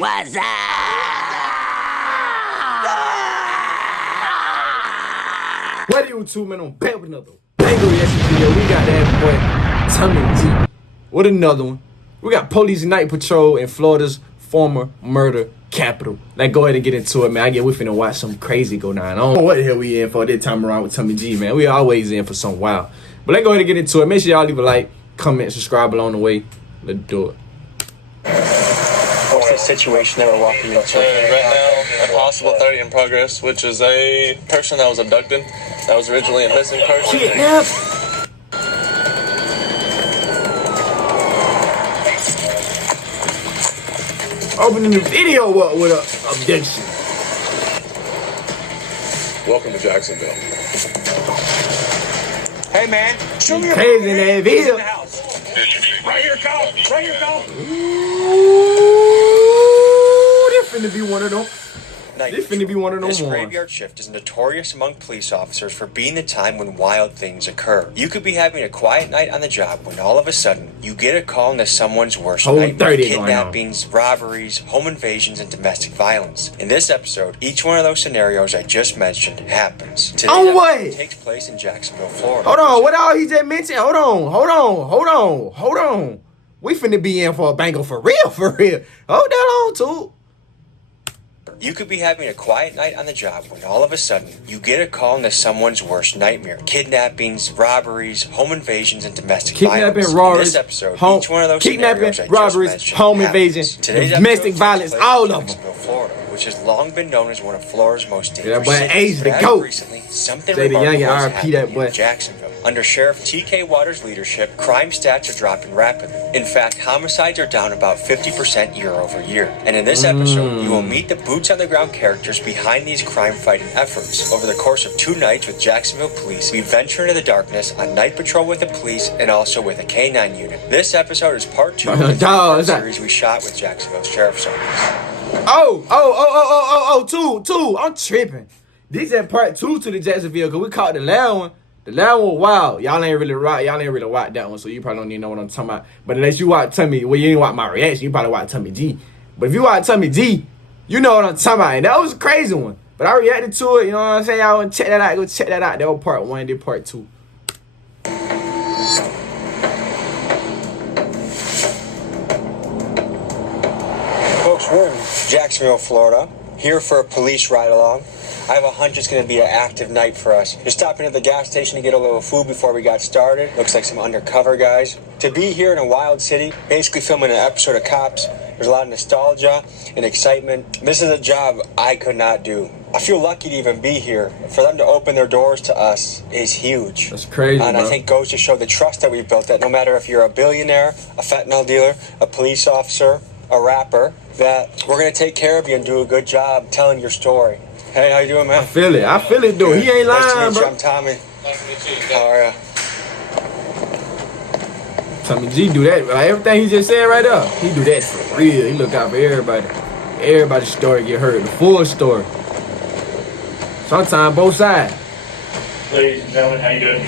What's up? What do you two, man? I'm back with another banger reaction video. We got that boy Tommy G with another one. We got Police Night Patrol in Florida's former murder capital. Let's go ahead and get into it, man. I get we finna watch some crazy go down. I don't know what the hell we in for this time around with Tommy G, man. We always in for some wild. But let's go ahead and get into it. Make sure y'all leave a like, comment, subscribe along the way. Let's do it. What's the situation that we're walking into? Right now, a possible 30 in progress, which is a person that was abducted, that was originally a missing person. Kidnapped. Opening the video up with a abduction. Welcome to Jacksonville. Hey man, show me your Crazy in that video. Right here, call. Right here, call. Ooh, this finna be one of them. This finna be one of them This ones. graveyard shift is notorious among police officers for being the time when wild things occur. You could be having a quiet night on the job when all of a sudden you get a call into someone's worst Whole nightmare: 30 going on. kidnappings, robberies, home invasions, and domestic violence. In this episode, each one of those scenarios I just mentioned happens. Today's Oh, episode what? takes place in Jacksonville, Florida. Hold on, what all he just mentioned? Hold on. We finna be in for a banger for real. Hold that on, too. You could be having a quiet night on the job when all of a sudden you get a call into someone's worst nightmare: kidnappings, robberies, home invasions, and domestic Kidnapping, violence. robberies, In this episode, each one of those kidnapping, scenarios I just robberies, mentioned home happens. invasions, Today's domestic episode violence, takes place all in of them. Jacksonville, Florida, which has long been known as one of Florida's most dangerous boy cities. Ace the But as of GOAT. recently, something Say the remarkable youngin' has RP happened that boy. in Jacksonville. Under Sheriff T.K. Waters' leadership, crime stats are dropping rapidly. In fact, homicides are down about 50% year over year. And in this episode, you will meet the boots-on-the-ground characters behind these crime-fighting efforts. Over the course of 2 nights with Jacksonville Police, we venture into the darkness on night patrol with the police and also with a K-9 unit. This episode is part 2 of the Dog, series we shot with Jacksonville Sheriff's Office. Two. I'm tripping. This is part 2 to the Jacksonville, because we caught the loud one. The loud one, wild. Y'all ain't really watch that one, so you probably don't even know what I'm talking about. But unless you watch Tommy, well, you ain't watch my reaction, you probably watch Tommy G. But if you watch Tommy G, you know what I'm talking about. And that was a crazy one. But I reacted to it, you know what I'm saying? Y'all want to check that out, go check that out. That was part 1, then part 2. Folks, we're in Jacksonville, Florida, here for a police ride-along. I have a hunch it's going to be an active night for us. Just stopping at the gas station to get a little food before we got started. Looks like some undercover guys. To be here in a wild city, basically filming an episode of Cops, there's a lot of nostalgia and excitement. This is a job I could not do. I feel lucky to even be here. For them to open their doors to us is huge. That's crazy, And bro. I think goes to show the trust that we've built, that no matter if you're a billionaire, a fentanyl dealer, a police officer, a rapper, that we're going to take care of you and do a good job telling your story. Hey, how you doing, man? I feel it, though. He ain't Nice to lying, meet you. bro. I'm Tommy. Nice to meet you. How are ya? Tommy G do that. Like, everything he just said right there, he do that for real. He look out for everybody. Everybody's story get heard. The full story. Sometimes both sides. Ladies and gentlemen, how you doing?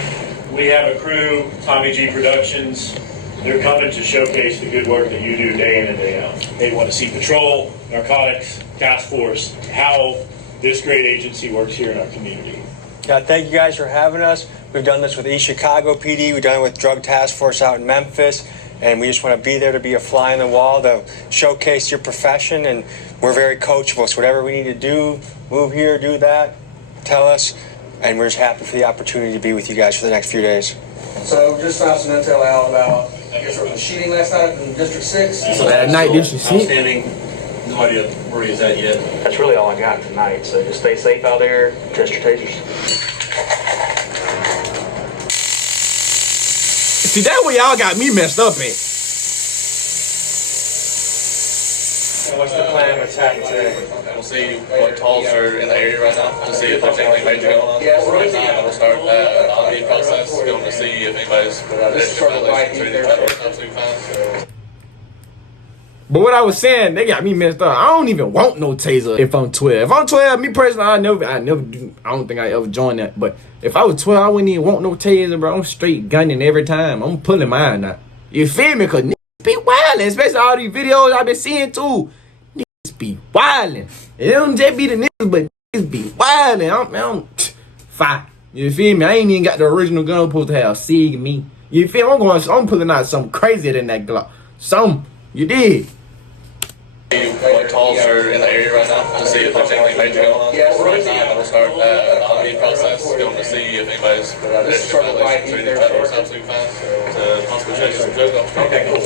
We have a crew, Tommy G Productions. They're coming to showcase the good work that you do day in and day out. They want to see patrol, narcotics, task force, how this great agency works here in our community. Yeah, thank you guys for having us. We've done this with East Chicago PD. We've done it with Drug Task Force out in Memphis. And we just want to be there to be a fly on the wall to showcase your profession. And we're very coachable. So whatever we need to do, move here, do that, tell us. And we're just happy for the opportunity to be with you guys for the next few days. So just found some intel out about, I guess there was a shooting last night in District 6. So that night, this is shit. Outstanding. No idea where he's at yet. That's really all I got tonight, so just stay safe out there, test your tasers. See, that's where y'all got me messed up at. And what's the plan of attack today? We'll see what calls are in the area right now to see if there's anything major going on. If not, we'll start the auditing process, going to see if anybody's violations or anything like that. Absolutely fine. But what I was saying, they got me messed up. I don't even want no taser if I'm 12. If I'm 12, me personally, I don't think I ever join that. But if I was 12, I wouldn't even want no taser, bro. I'm straight gunning every time. I'm pulling mine out. You feel me? Cause niggas be wildin', especially all these videos I've been seeing too. Niggas be wildin'. It don't just be the niggas, but niggas be wildin'. I'm fire. You feel me? I ain't even got the original gun. I'm supposed to have Sig and me. You feel me? I'm pulling out something crazier than that Glock. Some, you did. What calls are in the area right now to see if there's anything major going on. Right now, we'll start the auditing process, going to see if anybody's registered violations or anything like that. It's absolutely fine to possibly change some judge. Okay, cool.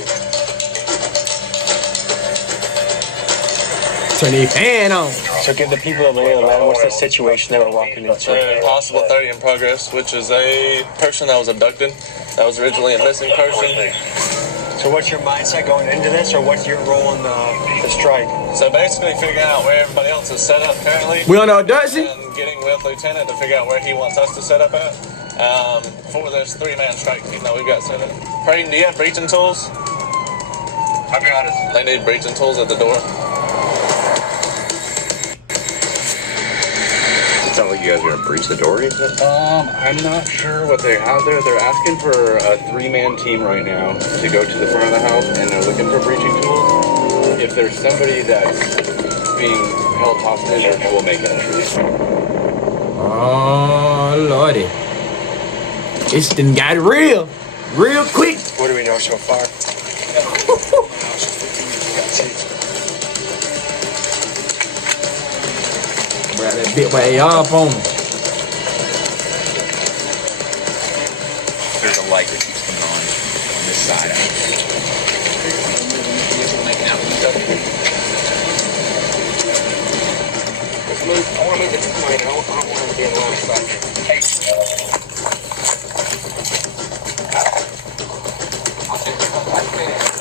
Turn the fan on. So give the people a lay of the land. What's the situation that we're walking into? Possible 30 in progress, which is a person that was abducted. That was originally a missing person. So what's your mindset going into this, or what's your role in the strike? So basically figuring out where everybody else is set up currently. We on the abduction? And getting with Lieutenant to figure out where he wants us to set up at. For this 3-man strike team that we've got set up. Prayden, do you have breaching tools? I'll be honest. They need breaching tools at the door. Sounds like you guys are gonna breach the door. I'm not sure what they have there. They're asking for a 3-man team right now to go to the front of the house, and they're looking for breaching tools. If there's somebody that's being held hostage, we'll make entry. Oh, Lordy. It's done got real quick. What do we know so far? Bro, that bit by AR up on him. There's a light that keeps coming on this side. I want to move it this way. I don't want to be in the line of sight.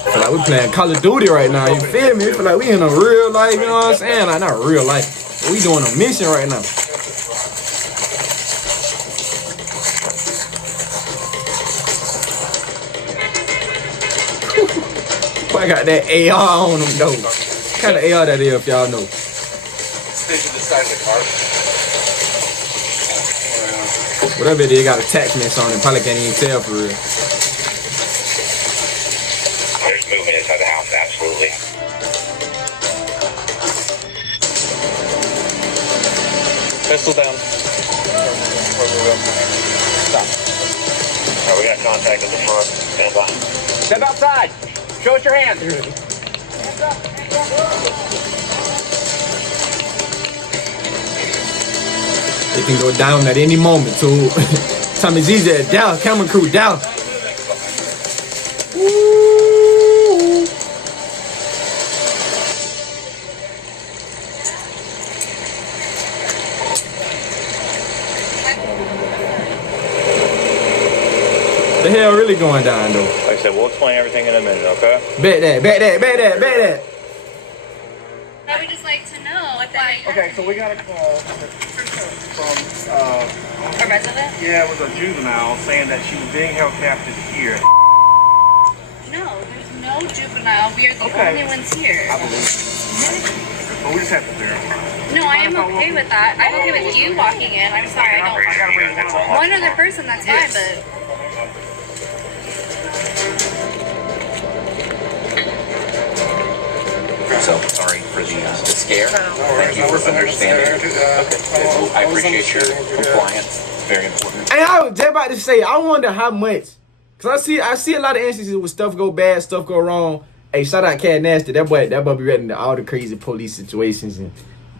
Feel like we playing Call of Duty right now, you feel me? Feel like we in a real life, you know what I'm saying? Like, not real life. We doing a mission right now. Boy, I got that AR on them though. What kind of AR that is, if y'all know? Station to the side of the car. Whatever it is, got attachments on it. Probably can't even tell for real. There's movement inside the house, absolutely. Pistol down. Stop. Alright, we got contact at the front. Stand by. Step outside. Show us your hands. It can go down at any moment, too. Tommy G's at down, camera crew down. Ooh. The hell really going down though? Like I said, we'll explain everything in a minute, okay? Bet that. I would just like to know what that Okay, so we got a call from a resident? yeah, it was a juvenile saying that she was being held captive here. No, there's no juvenile. We are the only ones here. I believe. But we just have to verify. No, I am okay with that. I'm okay with you walking in. I'm sorry, I I gotta bring don't. One other person, that's fine, but. So, sorry for the scare. Thank you for understanding. Okay. I appreciate your compliance. Very important. And I was just about to say, I wonder how much. Cause I see a lot of instances where stuff go bad, stuff go wrong. Hey, shout out Cat Nasty. That boy be ready to all the crazy police situations and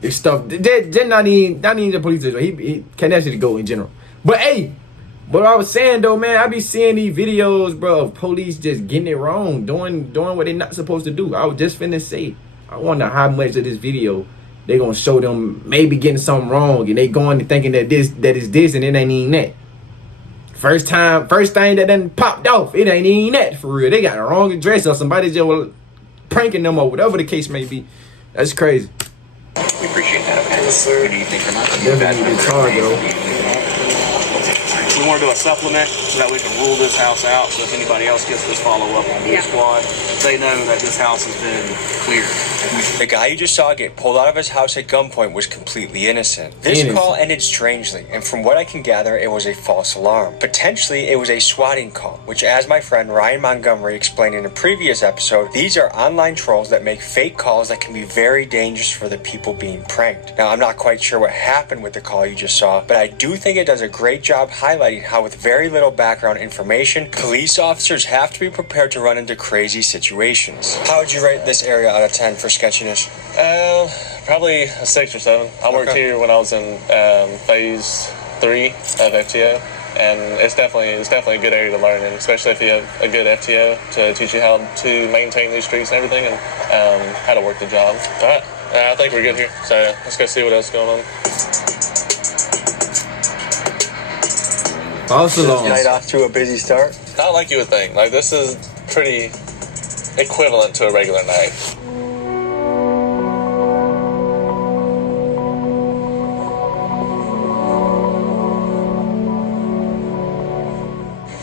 this stuff. They're not even the police situation. He Cat Nasty to go in general. But hey, what I was saying though, man, I be seeing these videos, bro, of police just getting it wrong, doing what they're not supposed to do. I was just finna say, I wonder how much of this video they gonna show them maybe getting something wrong and they going to thinking that is this and it ain't even that. First thing that done popped off, it ain't even that for real. They got the wrong address or somebody just was pranking them or whatever the case may be. That's crazy. We appreciate that, okay? Yes, sir. What do you think from us? Definitely need to charge, though. we want to do a supplement so that we can rule this house out. So if anybody else gets this follow-up on Blue Squad, they know that this house has been cleared. The guy you just saw get pulled out of his house at gunpoint was completely innocent. This call ended strangely, and from what I can gather, it was a false alarm. Potentially, it was a swatting call, which, as my friend Ryan Montgomery explained in a previous episode, these are online trolls that make fake calls that can be very dangerous for the people being pranked. Now, I'm not quite sure what happened with the call you just saw, but I do think it does a great job highlighting how, with very little background information, police officers have to be prepared to run into crazy situations. How would you rate this area out of 10 for sketchiness? Probably a 6 or 7. I worked here when I was in phase 3 of FTO, and it's definitely a good area to learn in, especially if you have a good FTO to teach you how to maintain these streets and everything, and how to work the job. All right, I think we're good here, so let's go see what else is going on. False alarm. Night off to a busy start. Not like you would think. Like, this is pretty equivalent to a regular night.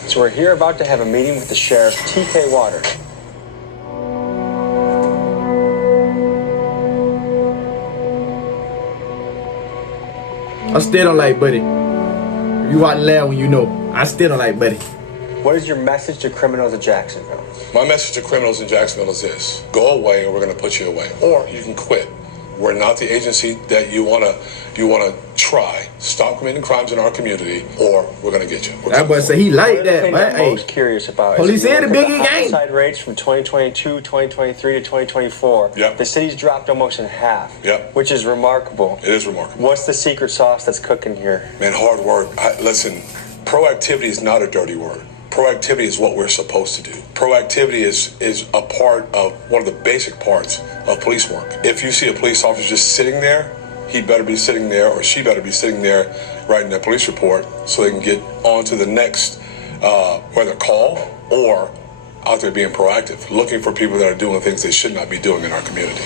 So we're here about to have a meeting with the sheriff, TK Waters. I still don't like Buddy. You watch loud when you know. I still don't like Buddy. What is your message to criminals of Jacksonville? My message to criminals in Jacksonville is this: go away, or we're going to put you away, or you can quit. We're not the agency that you want to try. Stop committing crimes in our community, or we're going to get you. That boy say he like that, man. I'm most curious about police in the biggie game. Homicide rates from 2022, 2023 to 2024. Yep. The city's dropped almost in half. Yep. Which is remarkable. It is remarkable. What's the secret sauce that's cooking here? Man, hard work. Listen, proactivity is not a dirty word. Proactivity is what we're supposed to do. Proactivity is a part of one of the basic parts of police work. If you see a police officer just sitting there, he better be sitting there, or she better be sitting there writing their police report so they can get on to the next, whether call or out there being proactive, looking for people that are doing things they should not be doing in our community.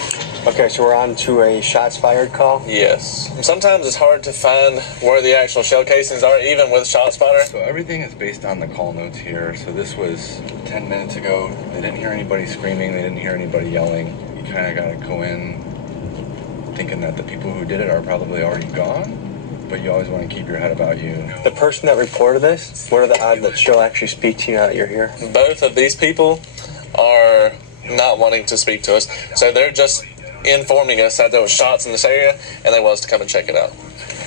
Okay, so we're on to a shots fired call? Yes. Sometimes it's hard to find where the actual shell casings are, even with ShotSpotter. So everything is based on the call notes here. So this was 10 minutes ago. They didn't hear anybody screaming. They didn't hear anybody yelling. You kind of got to go in thinking that the people who did it are probably already gone, but you always want to keep your head about you. The person that reported this, what are the odds that she'll actually speak to you now that you're here? Both of these people are not wanting to speak to us, so they're just informing us that there was shots in this area and they want us to come and check it out.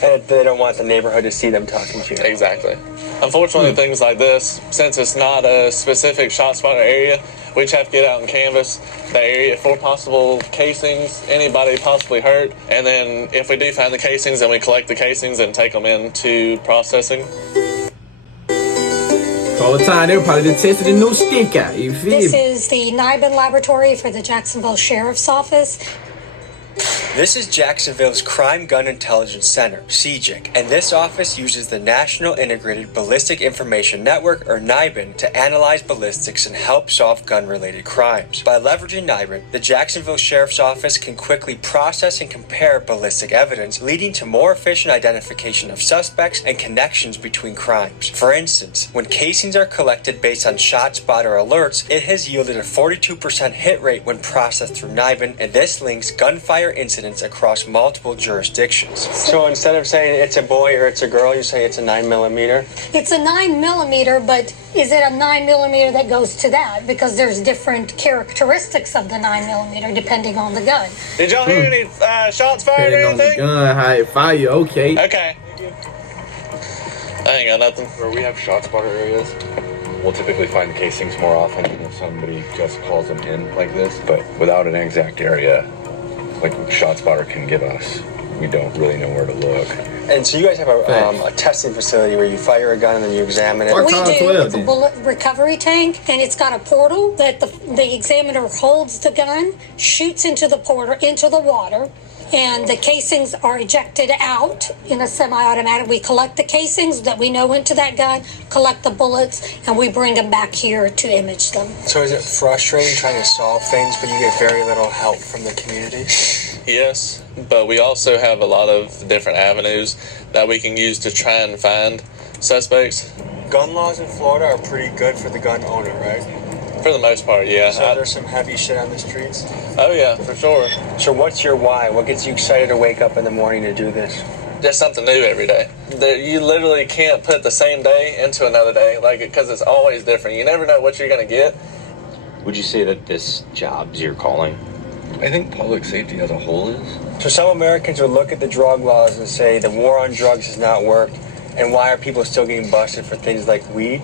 And they don't want the neighborhood to see them talking to you. Exactly. Unfortunately, things like this, since it's not a specific ShotSpotter area, we just have to get out and canvass the area for possible casings, anybody possibly hurt, and then if we do find the casings, then we collect the casings and take them into processing. All the time, they were probably just tested a new stink out. You feel This me? is the NIBIN laboratory for the Jacksonville Sheriff's Office. This is Jacksonville's Crime Gun Intelligence Center, CJIC, and this office uses the National Integrated Ballistic Information Network, or NIBIN, to analyze ballistics and help solve gun-related crimes. By leveraging NIBIN, the Jacksonville Sheriff's Office can quickly process and compare ballistic evidence, leading to more efficient identification of suspects and connections between crimes. For instance, when casings are collected based on ShotSpotter alerts, it has yielded a 42% hit rate when processed through NIBIN, and this links gunfire incidents across multiple jurisdictions. So instead of saying it's a boy or it's a girl, you say it's a 9mm? It's a 9mm, but is it a 9mm that goes to that? Because there's different characteristics of the 9mm depending on the gun. Did y'all hear any shots fired or Depending on the anything? gun, how it fire, okay. Okay. I ain't got nothing. Where we have ShotSpotter areas, we'll typically find casings more often than if somebody just calls them in like this. But without an exact area, like ShotSpotter can give us, we don't really know where to look. And so you guys have a testing facility where you fire a gun and then you examine it? We do. It's a bullet recovery tank, and it's got a portal that the examiner holds the gun, shoots into the portal, into the water, and the casings are ejected out in a semi-automatic. We collect the casings that we know went to that gun, collect the bullets, and we bring them back here to image them. So is it frustrating trying to solve things, but you get very little help from the community? Yes, but we also have a lot of different avenues that we can use to try and find suspects. Gun laws in Florida are pretty good for the gun owner, right? For the most part, yeah. So there's some heavy shit on the streets? Oh yeah, for sure. So what's your why? What gets you excited to wake up in the morning to do this? There's something new every day. You literally can't put the same day into another day, like, because it's always different. You never know what you're going to get. Would you say that this job's your calling? I think public safety as a whole is. So some Americans will look at the drug laws and say the war on drugs has not worked, and why are people still getting busted for things like weed?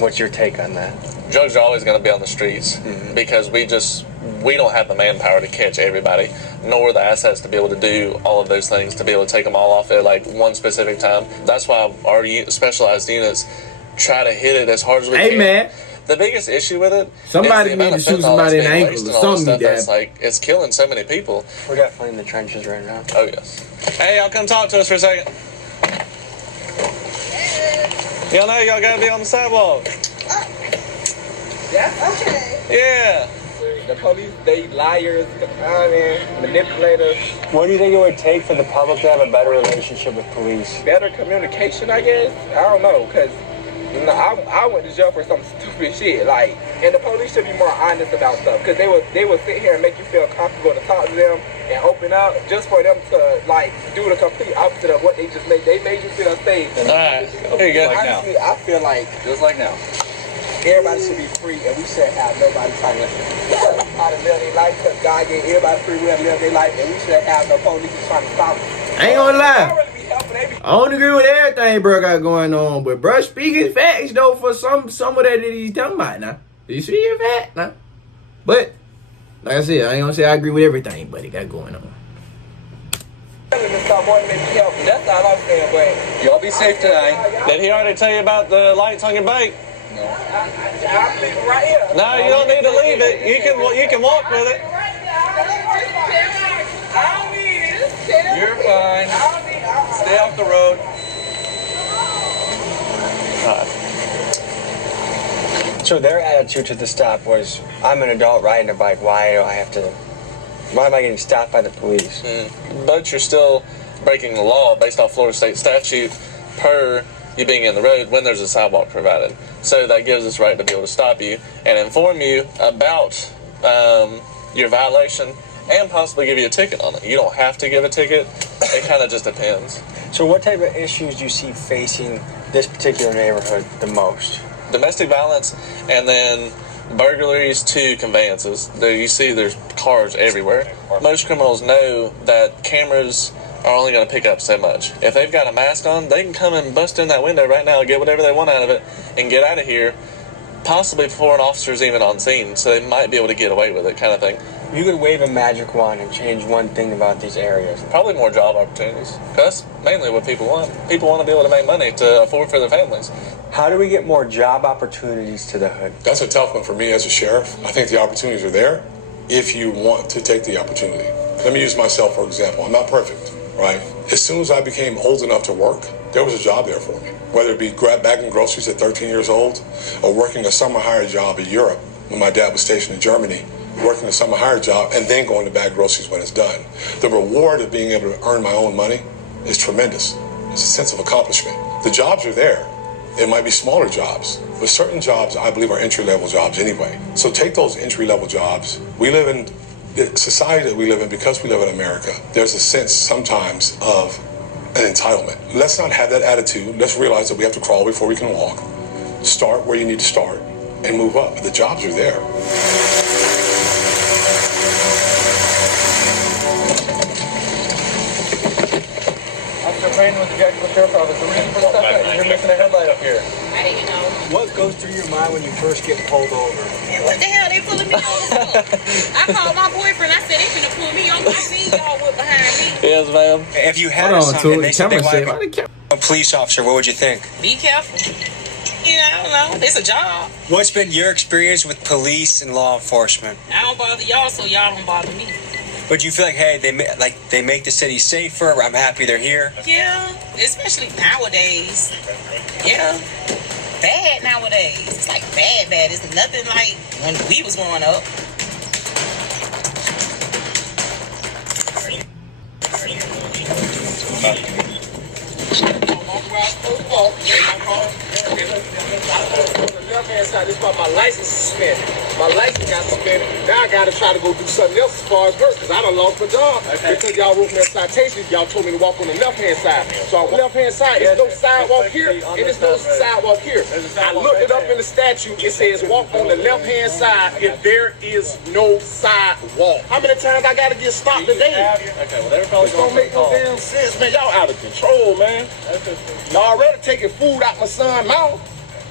What's your take on that? Drugs are always going to be on the streets because we don't have the manpower to catch everybody, nor the assets to be able to do all of those things, to be able to take them all off at like one specific time. That's why our specialized units try to hit it as hard as we can. Hey, man. The biggest issue with it Somebody is the amount need of to shoot fentanyl somebody in that's the being ankle wasted or on all this something stuff. like That's that. like, it's killing so many people. We're definitely in the trenches right now. Oh, yes. Hey, y'all come talk to us for a second. Y'all know y'all gotta be on the sidewalk. Yeah? Okay. Yeah. The police, they liars, manipulators. What do you think it would take for the public to have a better relationship with police? Better communication, I guess. I don't know, because I went to jail for some stupid shit. Like, and the police should be more honest about stuff, because they would sit here and make you feel comfortable to talk to them and open up, just for them to like do the complete opposite of what they just made. They made you feel safe. All right. Here you go. Honestly, I feel like Just like now. everybody should be free, and we should have nobody trying to how to live their life, because God gave everybody free will to live their life, and we should have no police trying to stop them. I ain't gonna lie. Really be helping, they be I don't agree with everything bro got going on, but bro speaking facts though for some of that he's talking about now. You see your fact now. But like I said, I ain't gonna say I agree with everything, but it got going on. to stop wanting to be helping. That's all I'm saying, but Y'all be safe tonight. Did he already tell you about the lights on your bike? I'm leaving right here. No, you don't need to leave it. You can walk with it. I don't need it. You're fine. Stay off the road. So their attitude to the stop was, I'm an adult riding a bike, why am I getting stopped by the police? But you're still breaking the law based off Florida state statute per you being in the road when there's a sidewalk provided. So that gives us right to be able to stop you and inform you about your violation and possibly give you a ticket on it. You don't have to give a ticket. It kind of just depends. So what type of issues do you see facing this particular neighborhood the most? Domestic violence and then burglaries to conveyances. There you see there's cars everywhere. Most criminals know that cameras are only going to pick up so much. If they've got a mask on, they can come and bust in that window right now, get whatever they want out of it, and get out of here, possibly before an officer's even on scene, so they might be able to get away with it, kind of thing. You could wave a magic wand and change one thing about these areas. Probably more job opportunities. That's mainly what people want. People want to be able to make money to afford for their families. How do we get more job opportunities to the hood? That's a tough one for me as a sheriff. I think the opportunities are there if you want to take the opportunity. Let me use myself for example. I'm not perfect, right? As soon as I became old enough to work, there was a job there for me. Whether it be bagging groceries at 13 years old or working a summer hire job in Europe when my dad was stationed in Germany, working a summer hire job and then going to bag groceries when it's done. The reward of being able to earn my own money is tremendous. It's a sense of accomplishment. The jobs are there. It might be smaller jobs, but certain jobs I believe are entry-level jobs anyway. So take those entry-level jobs. We live in the society that we live in, because we live in America, there's a sense sometimes of an entitlement. Let's not have that attitude. Let's realize that we have to crawl before we can walk. Start where you need to start and move up. The jobs are there. Training with the Jacksonville Sheriff's Office. The reason for the stop is you're missing a headlight up here. I didn't know. What goes through your mind when you first get pulled over? What the hell they pulling me over for? I called my boyfriend. I said they finna pull me over. I seen y'all whip behind me. Yes, ma'am. If you had Hold on, something, Tootie. they said they Camera wanted said, a police officer, what would you think? Be careful. Yeah, I don't know. It's a job. What's been your experience with police and law enforcement? I don't bother y'all, so y'all don't bother me. But you feel like, hey, they make the city safer. I'm happy they're here. Yeah, especially nowadays. Yeah, bad nowadays. It's like bad. It's nothing like when we was growing up. shot. This why my license is suspended. My license got suspended. Now I gotta try to go do something else as far as work, because I done lost my job. Because y'all wrote me a citation, y'all told me to walk on the left-hand side. So on the left-hand side, there's no sidewalk here, and there's no sidewalk here. I looked it up in the statute. It says walk on the left-hand side if there is no sidewalk. How many times I gotta get stopped today? Okay, well, they're probably This don't make no damn sense, man. Y'all out of control, man. Y'all already taking food out my son's mouth.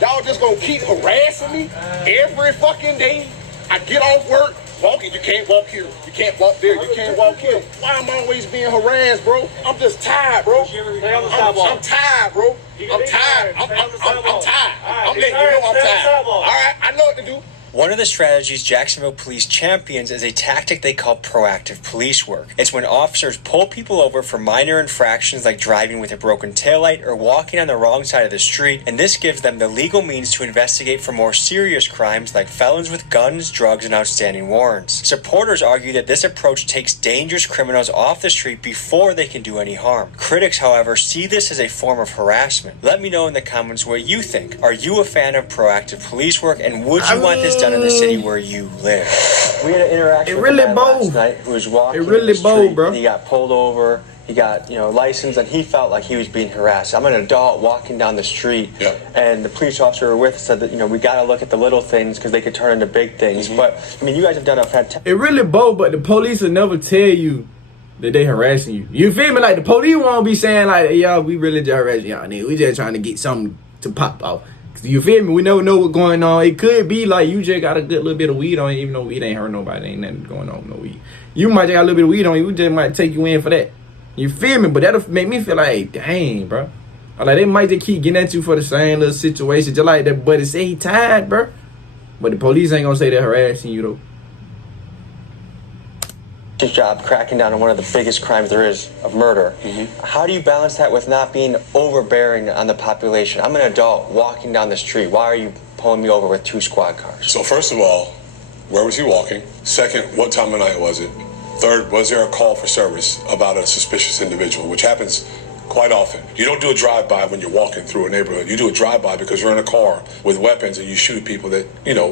Y'all just gonna keep harassing me every fucking day. I get off work, walking, you can't walk here. You can't walk there, you can't walk here. Why am I always being harassed, bro? I'm just tired, bro. I'm tired, bro. I'm tired. I'm tired. I'm letting you know I'm tired. All right, I know what to do. One of the strategies Jacksonville Police champions is a tactic they call proactive police work. It's when officers pull people over for minor infractions like driving with a broken taillight or walking on the wrong side of the street, and this gives them the legal means to investigate for more serious crimes like felons with guns, drugs, and outstanding warrants. Supporters argue that this approach takes dangerous criminals off the street before they can do any harm. Critics, however, see this as a form of harassment. Let me know in the comments what you think. Are you a fan of proactive police work, and would you want this done in the city where you live? We had an interaction with a man last night who was walking in the street, bro. He got pulled over. He got, license, and he felt like he was being harassed. I'm an adult walking down the street, and the police officer we were with said that, we got to look at the little things because they could turn into big things. But, you guys have done a fantastic... It really bold, but the police will never tell you that they harassing you. You feel me? Like, the police won't be saying, like, y'all, we really just harassing y'all, nigga. We just trying to get something to pop out. You feel me? We never know what's going on. It could be like you just got a good little bit of weed on you, even though weed ain't hurt nobody. Ain't nothing going on with no weed. You might just got a little bit of weed on you. We just might take you in for that. You feel me? But that'll make me feel like, dang, bro. Or like they might just keep getting at you for the same little situation. Just like that buddy say he tired, bro. But the police ain't gonna say they're harassing you, though. His job cracking down on one of the biggest crimes there is, of murder. How do you balance that with not being overbearing on the population? I'm an adult walking down the street. Why are you pulling me over with 2 squad cars? So first of all, where was he walking? Second, what time of night was it? Third, was there a call for service about a suspicious individual, which happens quite often. You don't do a drive-by when you're walking through a neighborhood. You do a drive-by because you're in a car with weapons and you shoot people that,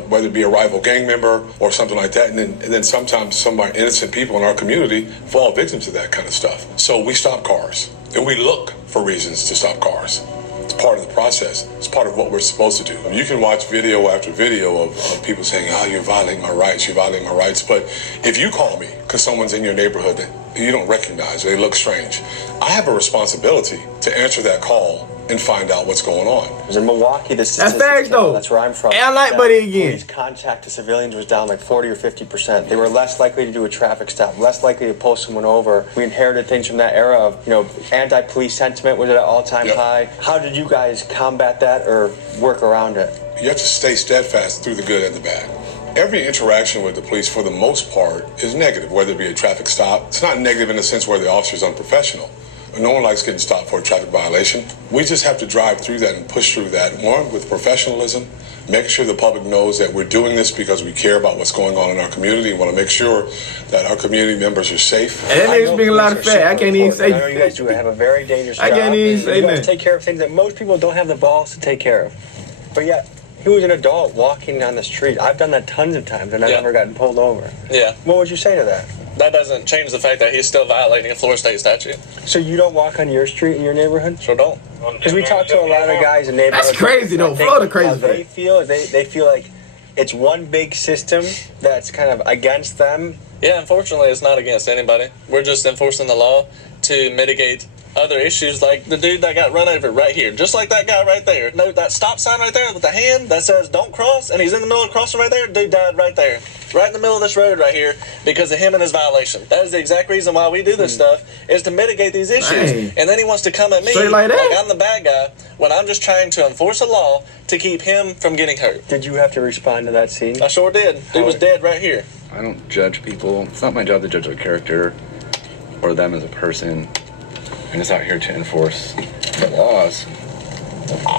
whether it be a rival gang member or something like that. And then sometimes some innocent people in our community fall victim to that kind of stuff. So we stop cars and we look for reasons to stop cars. It's part of the process. It's part of what we're supposed to do. You can watch video after video of people saying, you're violating my rights, you're violating my rights. But if you call me because someone's in your neighborhood that you don't recognize, they look strange, I have a responsibility to answer that call and find out what's going on. In Milwaukee, that's facts, though. That's where I'm from. And I like Buddy again. Police contact to civilians was down like 40 or 50%. They were less likely to do a traffic stop, less likely to pull someone over. We inherited things from that era of, anti-police sentiment was at an all-time high. How did you guys combat that or work around it? You have to stay steadfast through the good and the bad. Every interaction with the police, for the most part, is negative, whether it be a traffic stop. It's not negative in the sense where the officer's unprofessional. No one likes getting stopped for a traffic violation. We just have to drive through that and push through that, one, with professionalism, making sure the public knows that we're doing this because we care about what's going on in our community. We want to make sure that our community members are safe. And that nigga's being a lot of fat. I can't even say I know you guys do have a very dangerous job. I can't even say that. that. Take care of things that most people don't have the balls to take care of. But yet, he was an adult walking down the street. I've done that tons of times, and I've never gotten pulled over. Yeah. What would you say to that? That doesn't change the fact that he's still violating a Florida state statute. So you don't walk on your street in your neighborhood? Sure don't. Because we talk to a lot of guys in neighborhoods. That's crazy, though. Florida crazy. They feel like it's one big system that's kind of against them. Yeah, unfortunately, it's not against anybody. We're just enforcing the law to mitigate other issues, like the dude that got run over right here, just like that guy right there. No, that stop sign right there with the hand that says don't cross, and he's in the middle of the crossing right there. Dude died right there, right in the middle of this road right here, because of him and his violation. That is the exact reason why we do this stuff, is to mitigate these issues. Dang. And then he wants to come at me like I'm the bad guy when I'm just trying to enforce a law to keep him from getting hurt. Did you have to respond to that scene? I sure did. Dude was dead right here. I don't judge people. It's not my job to judge their character or them as a person. I'm just out here to enforce the laws.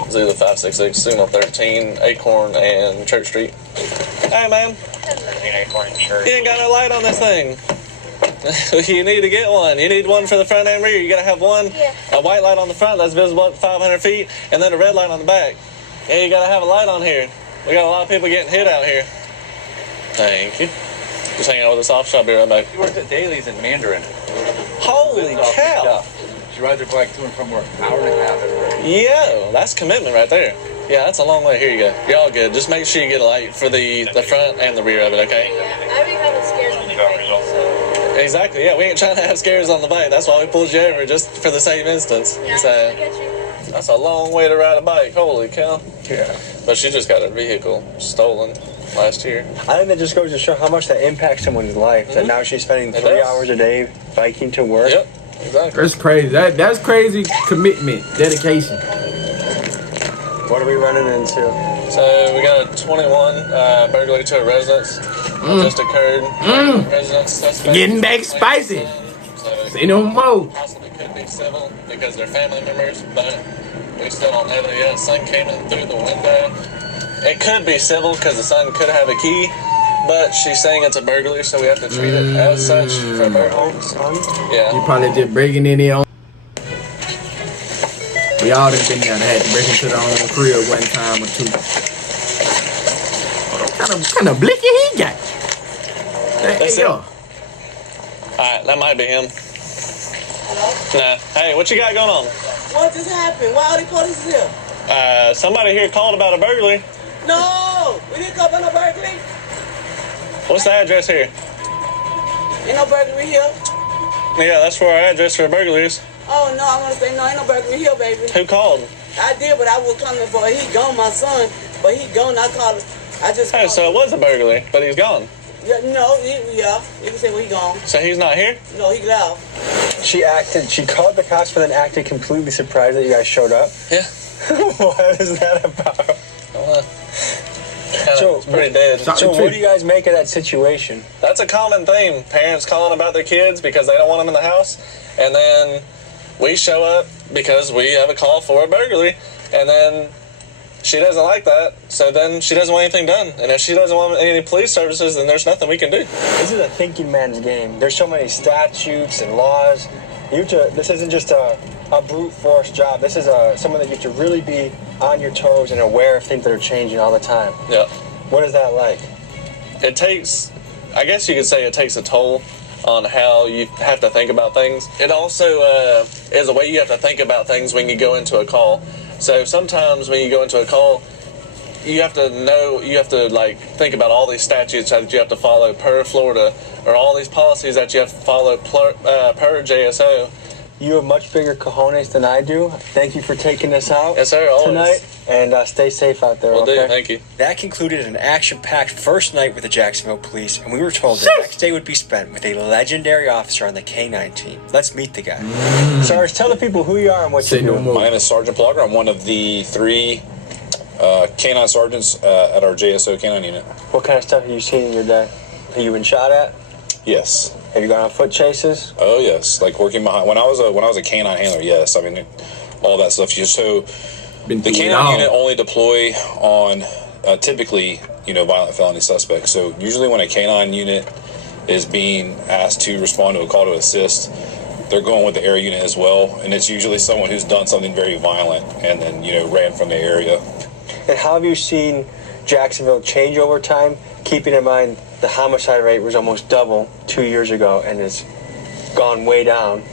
Zulu 566, Signal 13, Acorn, and Church Street. Hey, man. You ain't got no light on this thing. You need to get one. You need one for the front and rear. You gotta have one, a white light on the front that's visible at 500 feet, and then a red light on the back. Yeah, you gotta have a light on here. We got a lot of people getting hit out here. Thank you. Just hanging out with this officer. I'll be right back. She works at Daly's in Mandarin. Holy cow! She rides her bike to and from work, an hour and a half every day. Yo, that's commitment right there. Yeah, that's a long way. Here you go. You're all good. Just make sure you get a light for the front and the rear of it, okay? I be having scares on the bike, so. Exactly, yeah. We ain't trying to have scares on the bike. That's why we pulled you over, just for the same instance. Yeah, So, I get you. that's a long way to ride a bike. Holy cow. Yeah. But she just got her vehicle stolen last year. I think that just goes to show how much that impacts someone's life. That now she's spending It 3 does. hours a day biking to work. Yep, exactly. That's crazy. That's crazy commitment, dedication. What are we running into? So we got a 21 burglary to a residence. Just occurred. Residence suspect. Getting back spicy. So Say no more. possibly could be civil because they're family members, but we still don't know that yet. Son came in through the window. It could be civil because the son could have a key, but she's saying it's a burglary, so we have to treat it as such for a burglary. Yeah. You probably just breaking in there. We all done been down. Had to break into their own crib one time or two. What kind of blicky he got? Hey, yo. Alright, that might be him. Nah. Hey, what you got going on? What just happened? Why are the police here? Somebody here called about a burglary. No! We didn't come for no burglary. What's the address here? Ain't no burglary here. Yeah, that's where our address for a burglary is. Oh, no, I'm gonna say no, ain't no burglary here, baby. Who called? I did, but I was coming for he gone, my son. But he gone, I called. I just Oh, so it was a burglary, but he's gone. Yeah, no, yeah. You can say well, he gone. So he's not here? No, he left. She called the cops, but then acted completely surprised that you guys showed up. Yeah. What is that about? So, It's pretty dead. So what do you guys make of that situation? That's a common theme. Parents calling about their kids because they don't want them in the house. And then we show up because we have a call for a burglary. And then she doesn't like that. So then she doesn't want anything done. And if she doesn't want any police services, then there's nothing we can do. This is a thinking man's game. There's so many statutes and laws. This isn't just a brute force job. This is someone that you have to really be on your toes and aware of things that are changing all the time. Yeah. What is that like? It takes, I guess you could say it takes a toll on how you have to think about things. It also is a way you have to think about things when you go into a call. So sometimes when you go into a call, you have to like think about all these statutes that you have to follow per Florida, or all these policies that you have to follow per JSO. You have much bigger cojones than I do. Thank you for taking us out tonight. And stay safe out there, Will okay? do, thank you. That concluded an action-packed first night with the Jacksonville Police, and we were told the next day would be spent with a legendary officer on the K-9 team. Let's meet the guy. Sarge, tell the people who you are and what you do. My name is Sergeant Plugger. I'm one of the 3 K-9 sergeants at our JSO K-9 unit. What kind of stuff have you seen in your day? Have you been shot at? Yes. Have you gone on foot chases? Oh yes, like working behind. When I was a K-9 handler, yes. I mean, all that stuff. So the K-9 unit only deploy on typically, violent felony suspects. So usually when a K-9 unit is being asked to respond to a call to assist, they're going with the area unit as well, and it's usually someone who's done something very violent and then ran from the area. And how have you seen Jacksonville change over time, keeping in mind the homicide rate was almost double 2 years ago and has gone way down?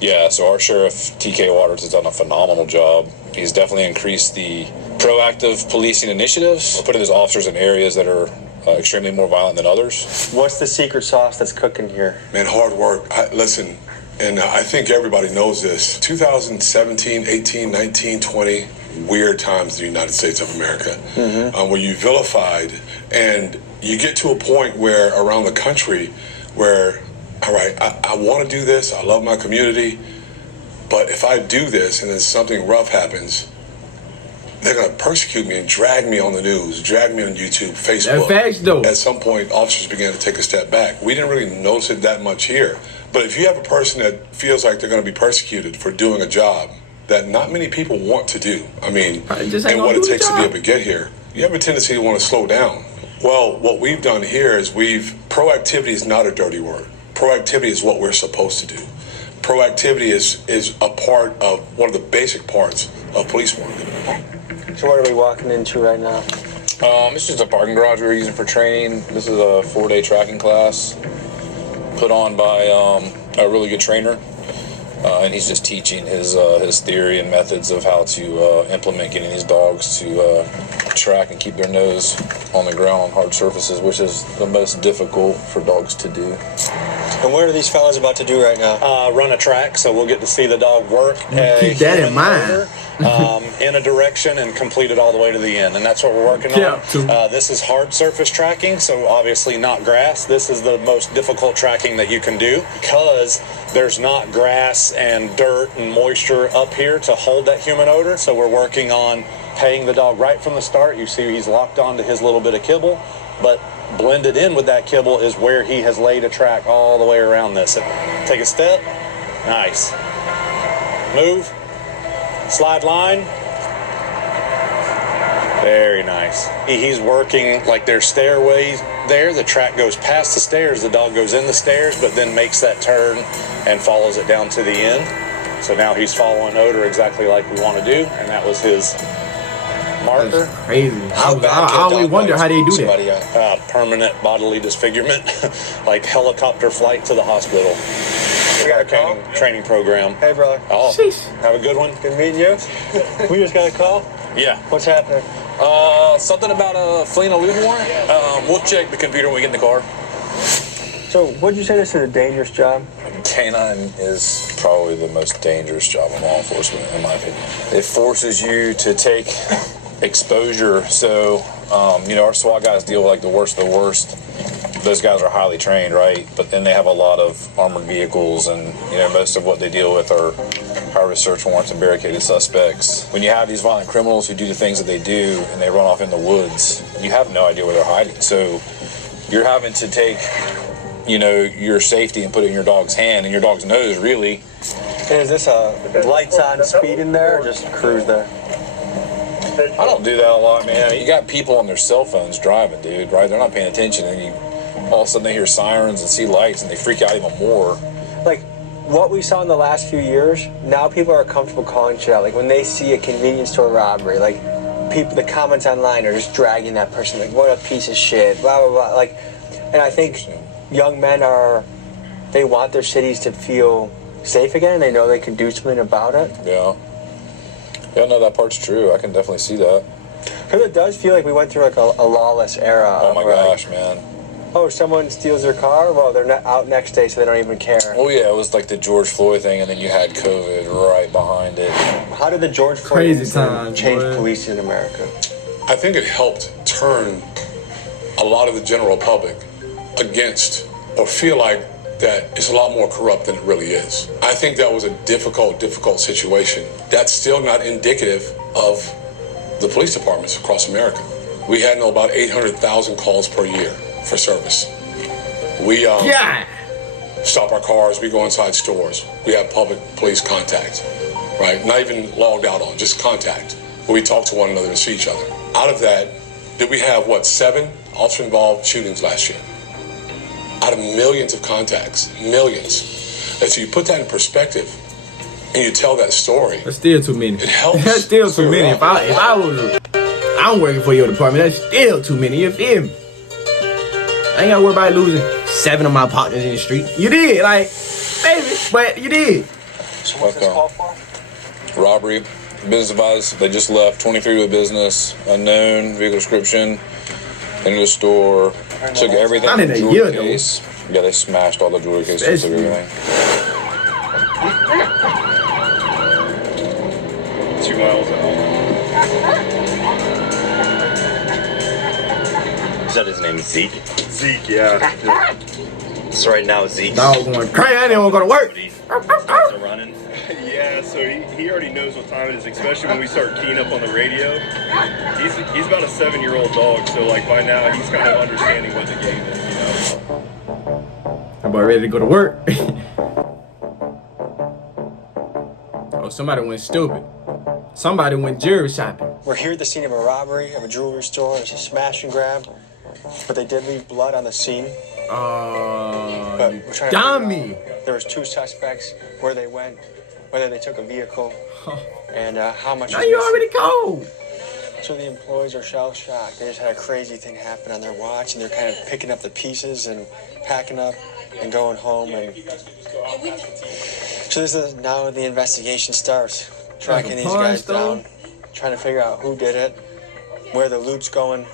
Yeah, so our sheriff, TK Waters, has done a phenomenal job. He's definitely increased the proactive policing initiatives, putting his officers in areas that are extremely more violent than others. What's the secret sauce that's cooking here? Man, hard work. Listen, and I think everybody knows this. 2017, 18, 19, 20, weird times in the United States of America, where you vilified, and you get to a point where around the country where, all right, I want to do this, I love my community, but if I do this and then something rough happens, they're going to persecute me and drag me on the news, drag me on YouTube, Facebook. Facts, though. At some point, officers began to take a step back. We didn't really notice it that much here. But if you have a person that feels like they're going to be persecuted for doing a job that not many people want to do, and what it takes to be able to get here, you have a tendency to want to slow down. Well, what we've done here is proactivity is not a dirty word. Proactivity is what we're supposed to do. Proactivity is a part of one of the basic parts of police work. So what are we walking into right now? It's just a parking garage we were using for training. This is a 4-day tracking class put on by a really good trainer. And he's just teaching his theory and methods of how to implement getting these dogs to track and keep their nose on the ground on hard surfaces, which is the most difficult for dogs to do. And what are these fellas about to do right now? Run a track, so we'll get to see the dog work. Keep that in mind. In a direction and complete it all the way to the end, and that's what we're working on. This is hard surface tracking, so obviously not grass. This is the most difficult tracking that you can do because there's not grass and dirt and moisture up here to hold that human odor. So we're working on paying the dog right from the start. You see he's locked onto his little bit of kibble, but blended in with that kibble is where he has laid a track all the way around this. Take a step. Nice. Move. Slide line. Very nice. He's working like there's stairways there. The track goes past the stairs. The dog goes in the stairs, but then makes that turn and follows it down to the end. So now he's following odor exactly like we want to do, and that was his marker. That's crazy. I always wonder how they do that. Permanent bodily disfigurement, like helicopter flight to the hospital. We got a training program. Hey, brother. Oh, have a good one. Good meeting you. We just got a call. Yeah. What's happening? Something about a fleeing elude warrant. We'll check the computer when we get in the car. So, what'd you say this is a dangerous job? Canine is probably the most dangerous job in law enforcement, in my opinion. It forces you to take exposure. So, our SWAT guys deal with like the worst of the worst. Those guys are highly trained, right? But then they have a lot of armored vehicles, and most of what they deal with are high-risk search warrants and barricaded suspects. When you have these violent criminals who do the things that they do and they run off in the woods, you have no idea where they're hiding. So you're having to take, your safety and put it in your dog's hand and your dog's nose, really. And is this a lights on speed in there or just cruise there? I don't do that a lot, man. You got people on their cell phones driving, dude, right? They're not paying attention, and all of a sudden they hear sirens and see lights and they freak out even more. Like what we saw in the last few years, now people are comfortable calling shit out. Like when they see a convenience store robbery, like the comments online are just dragging that person, like what a piece of shit, blah, blah, blah. Like, and I think young men they want their cities to feel safe again, and they know they can do something about it. Yeah, no, that part's true. I can definitely see that. Because it does feel like we went through like a lawless era. Oh my gosh, man. Oh, someone steals their car? Well, they're not out next day, so they don't even care. Oh yeah, it was like the George Floyd thing, and then you had COVID right behind it. How did the George Floyd incident change policing in America? I think it helped turn a lot of the general public against, or feel like that it's a lot more corrupt than it really is. I think that was a difficult situation. That's still not indicative of the police departments across America. We handle about 800,000 calls per year for service. We stop our cars, we go inside stores, we have public police contact, right? Not even logged out on, just contact, where we talk to one another and see each other. Out of that, did we have, 7 officer-involved shootings last year? Out of millions of contacts, millions. And so you put that in perspective, and you tell that story. That's still too many. It helps. That's still too many. If I'm working for your department, that's still too many. You feel me? I ain't gotta worry about losing 7 of my partners in the street. You did, baby, but you did. So what's this call for? Robbery, business advice. They just left. 23 with business, unknown, vehicle description, into the store, took everything. Not in a jewelry year, case. Yeah, they smashed all the jewelry cases, took everything. 2 miles out. Is that his name, Zeke? Zeke, yeah. So right now, Zeke. Dog going crazy. I didn't want to go to work. Dogs are running. Yeah, so he already knows what time it is, especially when we start keying up on the radio. He's about a 7-year-old dog, so by now he's kind of understanding what the game is, I'm about ready to go to work. Oh, somebody went stupid. Somebody went jewelry shopping. We're here at the scene of a robbery of a jewelry store. It's a smash and grab, but they did leave blood on the scene. But we're trying to dummy. There was 2 suspects, where they went, whether they took a vehicle, and how much. Now you already cold. So the employees are shell-shocked. They just had a crazy thing happen on their watch, and they're kind of picking up the pieces and packing up and going home. And so this is now the investigation starts, tracking these guys down, trying to figure out who did it, where the loot's going,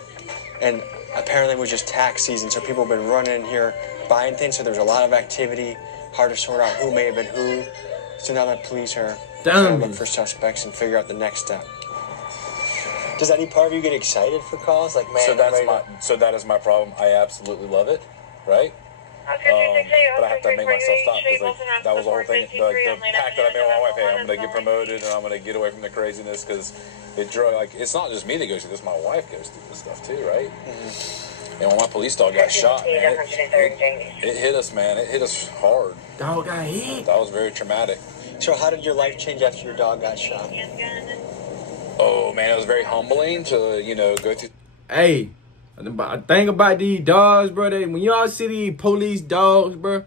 and apparently it was just tax season, so people have been running in here buying things, so there's a lot of activity, hard to sort out who may have been who. So now the police are trying to look for suspects and figure out the next step. Does any part of you get excited for calls? Like, man, so that is my problem. I absolutely love it, right? But I have to make myself stop because that was the whole thing. The pact that I made with my wife. Hey, I'm gonna get promoted and I'm gonna get away from the craziness because it's not just me that goes through this. My wife goes through this stuff too, right? Mm-hmm. And when my police dog got shot, man, it hit us, man. It hit us hard. Dog got hit. That was very traumatic. So how did your life change after your dog got shot? Oh man, it was very humbling to go through. Hey, the thing about these dogs, bro, when y'all see these police dogs, bro,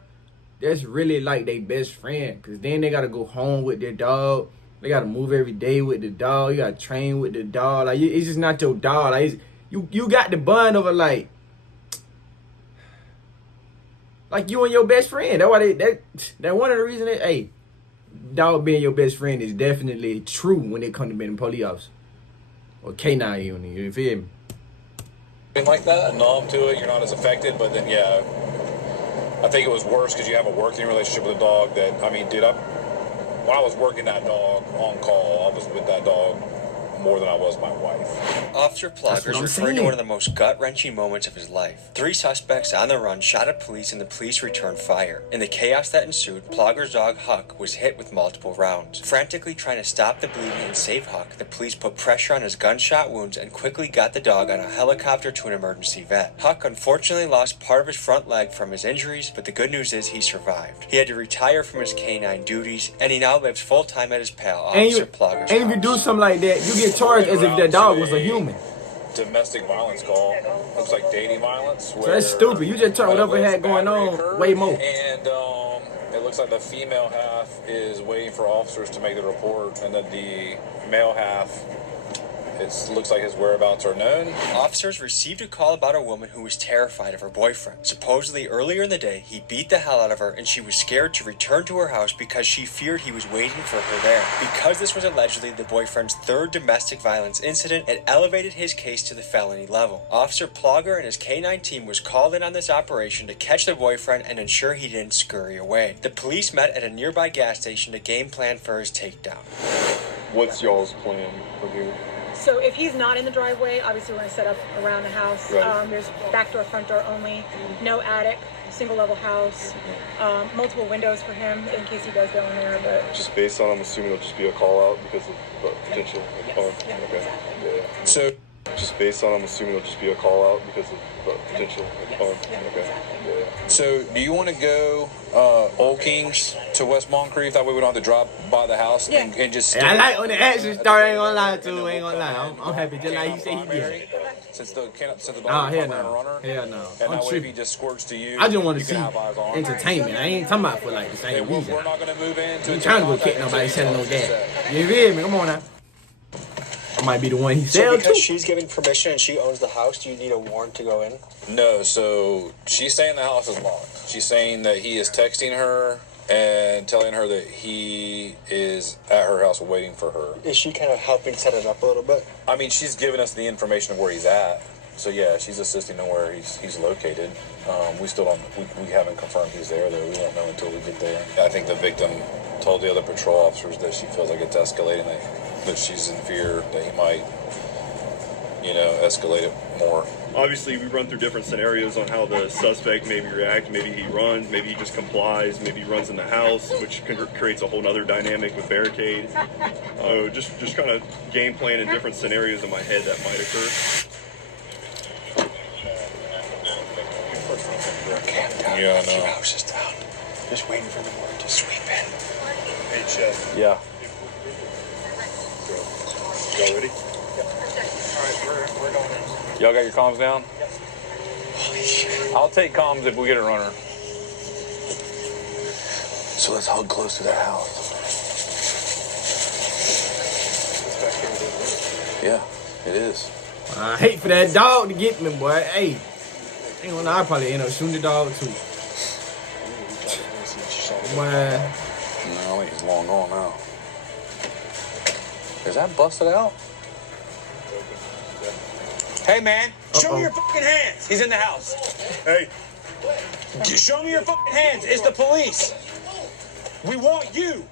that's really like their best friend. Cause then they gotta go home with their dog. They gotta move every day with the dog. You gotta train with the dog. Like it's just not your dog. Like you got the bond of a like you and your best friend. That's why that one of the reasons hey. Dog being your best friend is definitely true when it comes to being a police officer or K9 unit. You feel me? Like that, numb to it, you're not as affected. But then, yeah, I think it was worse because you have a working relationship with a dog. When I was working that dog on call, I was with that dog more than I was my wife. Officer Plogger's referring to one of the most gut-wrenching moments of his life. 3 suspects on the run shot at police and the police returned fire. In the chaos that ensued, Plogger's dog Huck was hit with multiple rounds. Frantically trying to stop the bleeding and save Huck, the police put pressure on his gunshot wounds and quickly got the dog on a helicopter to an emergency vet. Huck unfortunately lost part of his front leg from his injuries, but the good news is he survived. He had to retire from his canine duties, and he now lives full-time at his pal, Officer Plogger's house. And if you do something like that, you get charged as if that dog was a human. Domestic violence call. Looks like dating violence. So that's stupid. You just charged whatever had going on way more. And it looks like the female half is waiting for officers to make the report, and then the male half, it looks like his whereabouts are known. Officers received a call about a woman who was terrified of her boyfriend. Supposedly earlier in the day, he beat the hell out of her and she was scared to return to her house because she feared he was waiting for her there. Because this was allegedly the boyfriend's 3rd domestic violence incident, it elevated his case to the felony level. Officer Plogger and his K9 team was called in on this operation to catch the boyfriend and ensure he didn't scurry away. The police met at a nearby gas station to game plan for his takedown. What's y'all's plan from here? So if he's not in the driveway, obviously we're going to set up around the house. Right. There's back door, front door only, no attic, single level house, multiple windows for him in case he does go in there. But just based on, I'm assuming it'll just be a call out because of potential harm. Yeah, okay. exactly. Yeah. So just based on, I'm assuming it'll just be a call out because of potential harm. Okay. Yeah. So do you want to go Old Kings to West Moncrief? That way we don't have to drop by the house and just. I like when the action start. Ain't gonna lie to. Ain't gonna lie. I'm happy. Just like you say he did. Since the dog hell no. And that way if he just squirts to you, I just want to you see can have eyes on. entertainment. I ain't talking about for like the same reason. We're not gonna move into. You ain't trying to go kick nobody selling no gas. You feel me? Come on now. I might be the one he So said because to. she's giving permission and she owns the house, do you need a warrant to go in? No, so she's saying the house is locked. She's saying that he is texting her and telling her that he is at her house waiting for her. Is she kind of helping set it up a little bit? I mean, she's giving us the information of where he's at. So yeah, she's assisting on where he's located. We still don't. We haven't confirmed he's there though. We won't know until we get there. I think the victim told the other patrol officers that she feels like it's escalating. That she's in fear that he might, escalate it more. Obviously, we run through different scenarios on how the suspect maybe reacts. Maybe he runs, maybe he just complies, maybe he runs in the house, which creates a whole other dynamic with barricade. Just kind of game plan in different scenarios in my head that might occur. Yeah, I know. The house is down. Just waiting for the word to sweep in. Hey, Chef. Yeah. Y'all ready? We're going in. Y'all got your comms down? Yep. Holy shit. I'll take comms if we get a runner. So let's hug close to that house. Yeah. It is. I hate for that dog to get me, boy. Hey, ain't gonna lie, I probably end up shooting the dog too. Boy. No, I think he's long gone now. Is that busted out? Hey, man, show me your fucking hands. He's in the house. Hey. Show me your fucking hands. It's the police. We want you.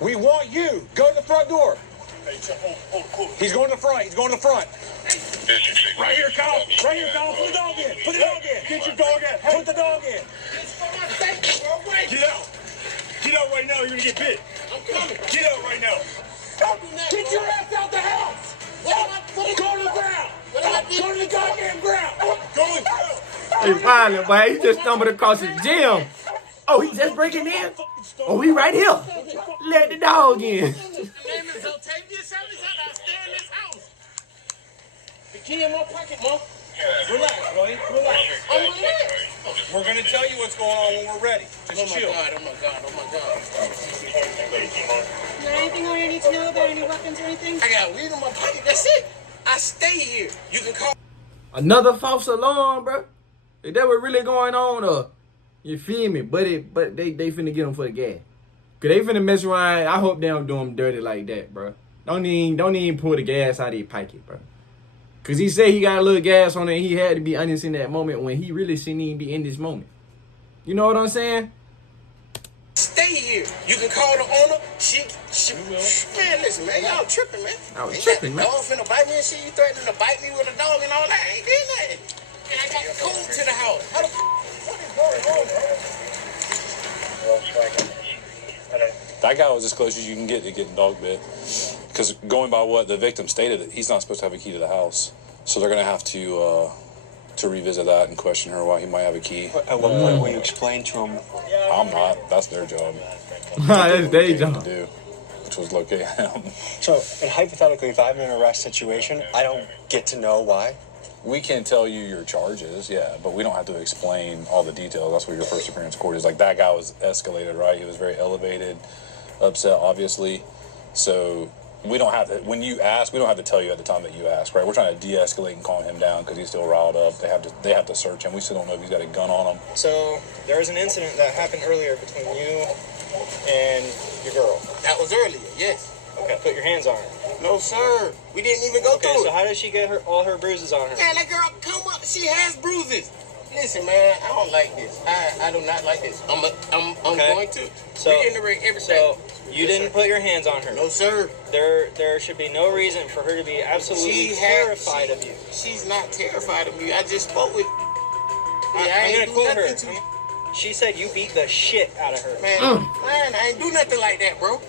We want you. Go to the front door. He's going to the front. He's going to the front. Right here, Kyle. Right here, Kyle. Put the dog in. Put the dog in. Get your dog in. Put the dog in. Get out. Get out right now. You're going to get bit. I'm coming. Get out right now. Get your ass out the house. Go to the ground. Go to the goddamn ground. Go to the ground. Hey, finally, boy. He just stumbled across his gym. Oh, he just breaking in? Oh, we right here. Let the dog in. My name is Octavius. I stay in this house. The key in my pocket, Mom. Relax, Roy. Relax. I'm relaxed. We're going to tell you what's going on when we're ready. Just chill. Oh, my God. Is there anything I need to know about any weapons or anything? I got weed in my pocket. That's it. I stay here. You can call. Another false alarm, bro. Is that what really going on? You feel me? But they finna get him for the gas. Cause they finna mess around. I hope they don't do him dirty like that, bro. Don't even pull the gas out of his pocket, bro. Cause he said he got a little gas on it. And he had to be honest in that moment when he really shouldn't even be in this moment. You know what I'm saying? Stay here. You can call the owner. She man, listen, man, y'all tripping, man. I was tripping, man. Dog finna bite me and shit. You threatening to bite me with a dog and all that. I ain't did nothing. And I got the code to the house. How the what is going on? That guy was as close as you can get to getting dog bit. Because going by what the victim stated, he's not supposed to have a key to the house. So they're going to have to revisit that and question her why he might have a key. At what point will you explain to him? I'm not. That's their job. That's their job. To do, which was locate him. So, and hypothetically, if I'm in an arrest situation, I don't get to know why? We can tell you your charges, yeah, but we don't have to explain all the details. That's what your first appearance court is. Like, that guy was escalated, right? He was very elevated, upset, obviously. So we don't have to, when you ask, we don't have to tell you at the time that you ask, right? We're trying to de-escalate and calm him down because he's still riled up. They have to search him. We still don't know if he's got a gun on him. So there was an incident that happened earlier between you and your girl. That was earlier, yes. Okay, put your hands on her. No, sir. We didn't even go through it. Okay, so how did she get all her bruises on her? Man, that girl come up. She has bruises. Listen, man, I don't like this. I do not like this. I'm going to reiterate everything. So you didn't put your hands on her. No, sir. There should be no reason for her to be absolutely terrified of you. She's not terrified of me. I just spoke with. I'm gonna quote her. She said you beat the shit out of her. Man, I ain't do nothing like that, bro.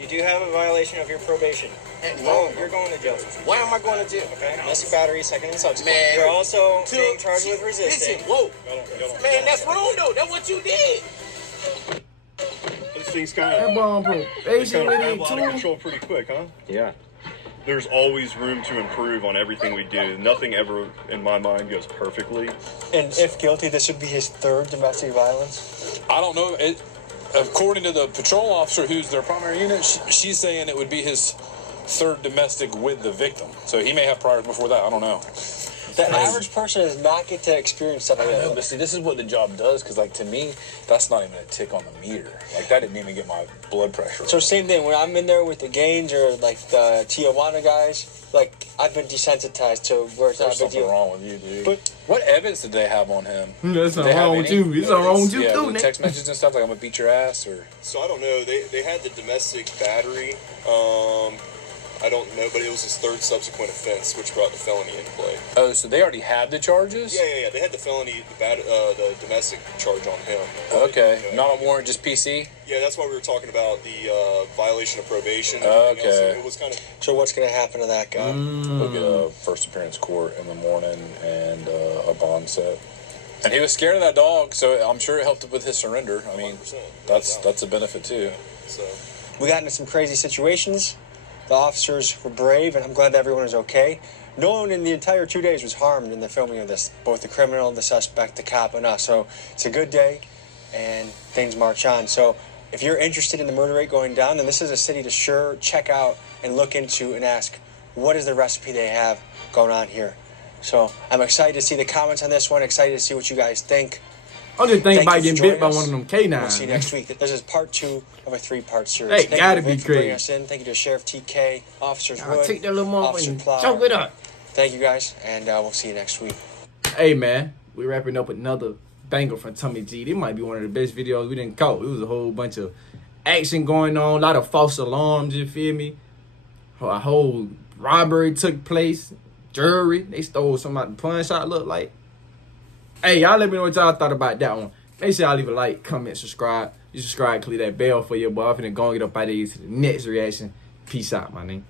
You do have a violation of your probation. You're going to jail. Why am I going to jail? Okay, domestic battery, second and subsequent. Man, you're also being charged with resisting. Listen, whoa. Man, that's wrong, though. That's what you did. This thing's kind of out of control pretty quick, huh? Yeah. There's always room to improve on everything we do. Nothing ever, in my mind, goes perfectly. And if guilty, this would be his third domestic violence? I don't know. According to the patrol officer who's their primary unit, she's saying it would be his third domestic with the victim. So he may have priors before that. I don't know. The average person does not get to experience stuff like that. No, but see, this is what the job does, because, like, to me, that's not even a tick on the meter. Like, that didn't even get my blood pressure. So same thing, when I'm in there with the Gaines or, like, the Tijuana guys, like, I've been desensitized to where it's not a big something deal. wrong with you, dude. But what evidence did they have on him? There's something wrong with you. There's something wrong with you, too, Nick. Text messages and stuff, like, I'm going to beat your ass, or... So, I don't know. They had the domestic battery. I don't know, but it was his third subsequent offense, which brought the felony into play. Oh, so they already had the charges? Yeah. They had the felony, the domestic charge on him. Okay. Not a warrant, just PC? Yeah, that's why we were talking about the violation of probation. Okay. So it was kind of. So what's going to happen to that guy? He'll get a first appearance court in the morning and a bond set. And he was scared of that dog, so I'm sure it helped with his surrender. I mean, 100%. That's a benefit too. Yeah, so We got into some crazy situations. The officers were brave, and I'm glad that everyone is okay. No one in the entire 2 days was harmed in the filming of this, both the criminal, the suspect, the cop, and us. So it's a good day, and things march on. So if you're interested in the murder rate going down, then this is a city to sure check out and look into and ask, what is the recipe they have going on here. So I'm excited to see the comments on this one, excited to see what you guys think. I'm just thinking about Thank you getting for bit by joining one us. of them canines. We'll see you next week. This is part 2 of a 3-part series. Hey, Thank gotta you, be Vic, for bringing crazy. us in. Thank you to Sheriff TK, Officers I'll Wood, take that little motherfucker Officer and Plow. choke it up. Thank you guys, and we'll see you next week. Hey man, we wrapping up another banger from Tommy G. This might be one of the best videos we didn't caught. It was a whole bunch of action going on, a lot of false alarms, you feel me? A whole robbery took place. Jewelry, they stole some out the pawn shop, look like. Hey, y'all let me know what y'all thought about that one. Make sure y'all leave a like, comment, subscribe. You subscribe, click that bell for your boy. I'm finna go and get up out of here to the next reaction. Peace out, my nigga.